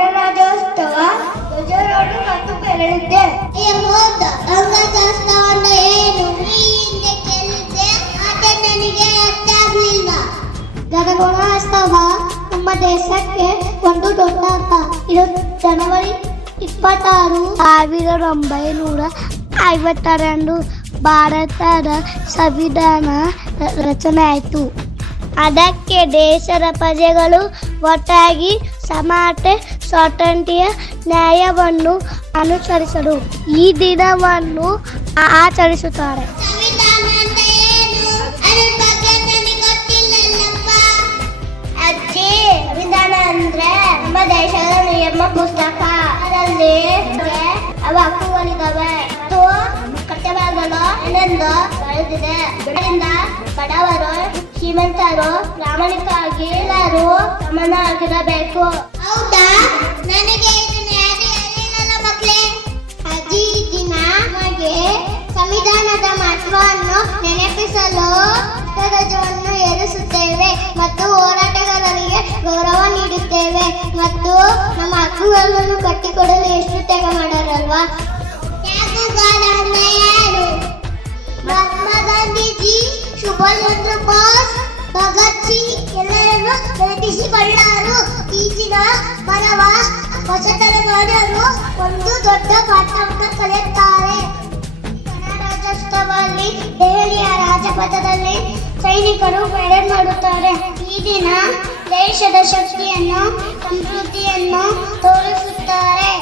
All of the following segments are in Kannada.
ಗಣರಾಜ್ಯೋತ್ಸವ ಧ್ವಜಾರೋಹಣ ಮತ್ತು ಬೆರಳಿದ್ದೆ ಹೌದು ಗಂಗಾದಾಸ್ತವ ಏನು? ಈ ಹಿಂದೆ ಕೇಳಿದ್ದೆ ಆದ್ರೆ ನನಗೆ ಅರ್ಥ ಆಗ್ಲಿಲ್ಲ ಗಣರಾಜ್ಯೋತ್ಸವ ನಮ್ಮ ದೇಶಕ್ಕೆ ಒಂದು ದೊಡ್ಡ ಹಬ್ಬ. ಇದು ಜನವರಿ ಇಪ್ಪತ್ತಾರು ಸಾವಿರದ ಒಂಬೈನೂರ ಐವತ್ತಾರಂದು ಭಾರತದ ಸಂವಿಧಾನ ರಚನೆ ಆಯಿತು. ಅದಕ್ಕೆ ದೇಶದ ಪ್ರಜೆಗಳು ಒಟ್ಟಾಗಿ ಸಮಾನತೆ ಸ್ವಾತಂತ್ರ್ಯ ನ್ಯಾಯವನ್ನು ಅನುಸರಿಸಲು ಈ ದಿನವನ್ನು ಆಚರಿಸುತ್ತಾರೆ ಸಂವಿಧಾನ ಅಂದ್ರೆ ನಮ್ಮ ದೇಶದ ನಿಯಮ ಪುಸ್ತಕ ಅದರಲ್ಲಿ ಅವ ಹಕ್ಕುಗಳಿದಾವೆ ಮತ್ತು ಕರ್ತವ್ಯಗಳು ಏನೆಂದು ಬರೆದಿದೆ ಇದರಿಂದ ಬಡವರು ಶ್ರೀಮಂತರು ಪ್ರಾಮಾಣಿಕವಾಗಿ ಎಲ್ಲರೂ ಸಮಾನವಾಗಿರಬೇಕು ಹೌದಾ ನನಗೆ ಇದನ್ನ ಅಜ್ಜಿ ದಿನ ನಮಗೆ ಸಂವಿಧಾನದ ಮಹತ್ವವನ್ನು ನೆನಪಿಸಲು ಧ್ವಜವನ್ನು ಏರಿಸುತ್ತೇವೆ ಮತ್ತು ಹೋರಾಟಗಾರರಿಗೆ ಗೌರವ ನೀಡುತ್ತೇವೆ ಮತ್ತು ನಮ್ಮ ಹಕ್ಕುಗಳನ್ನು ಕಟ್ಟಿಕೊಡಲು ಎಷ್ಟು ತ್ಯಾಗ ಮಾಡೋರಲ್ವಾ? ಮಹಾತ್ಮ ಗಾಂಧೀಜಿ, ಸುಭಾಷ್ ಚಂದ್ರ ಬೋಸ್, ಭಗತ್ ಸಿಂಗ್ ಎಲ್ಲರನ್ನು ಹೊಸತನಗಾರರು ಒಂದು ದೊಡ್ಡ ಪಾಠವನ್ನು ಕಲಿಯುತ್ತಾರೆ. ಗಣರಾಜ್ಯೋತ್ಸವದಲ್ಲಿ ದೆಹಲಿಯ ರಾಜಪಥದಲ್ಲಿ ಸೈನಿಕರು ಪರೇಡ್ ಮಾಡುತ್ತಾರೆ. ಈ ದಿನ ದೇಶದ ಶಕ್ತಿಯನ್ನು, ಸಂಸ್ಕೃತಿಯನ್ನು ತೋರಿಸುತ್ತಾರೆ.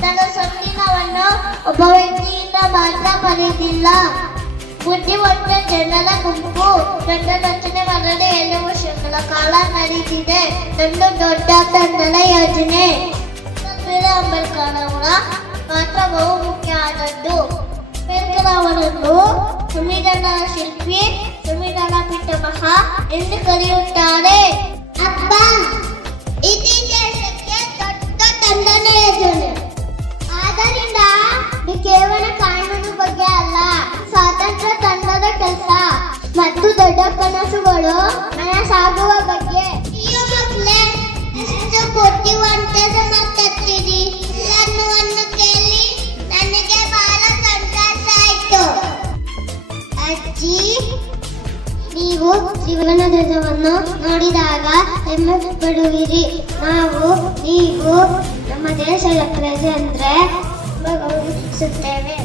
ತನ್ನ ಸಂವಿಧಾನವನ್ನು ಒಬ್ಬ ವ್ಯಕ್ತಿಯಿಂದ ಮಾತ್ರ ಬರೆದಿಲ್ಲ. ಬುದ್ಧಿವಂತ ಜನರ ಗುಂಪು ದೊಡ್ಡ ರಚನೆ ಕಾಲ ಒಂದು ದೊಡ್ಡ ತಂಡದ ಯೋಜನೆ. ಅಂಬೇಡ್ಕರ್ ಅವರ ಪಾತ್ರ ಬಹು ಮುಖ್ಯ ಆದದ್ದು. ಅಂಬೇಡ್ಕರ್ ಅವರನ್ನು ಸಂವಿಧಾನ ಶಿಲ್ಪಿ, ಸಂವಿಧಾನ ಪಿತಾಮಹ ಎಂದು ಕರೆಯುತ್ತಾರೆ. ಅಜ್ಜಿ ನೀವು ಜೀವನ ಧ್ವಜವನ್ನು ನೋಡಿದಾಗ ಹೆಮ್ಮೆ ಪಡುವಿರಿ ನಾವು, ನೀವು ನಮ್ಮ ದೇಶದ ಪ್ರಜೆ ಅಂದರೆ ತುಂಬ ಗೌರವಿಸುತ್ತೇವೆ.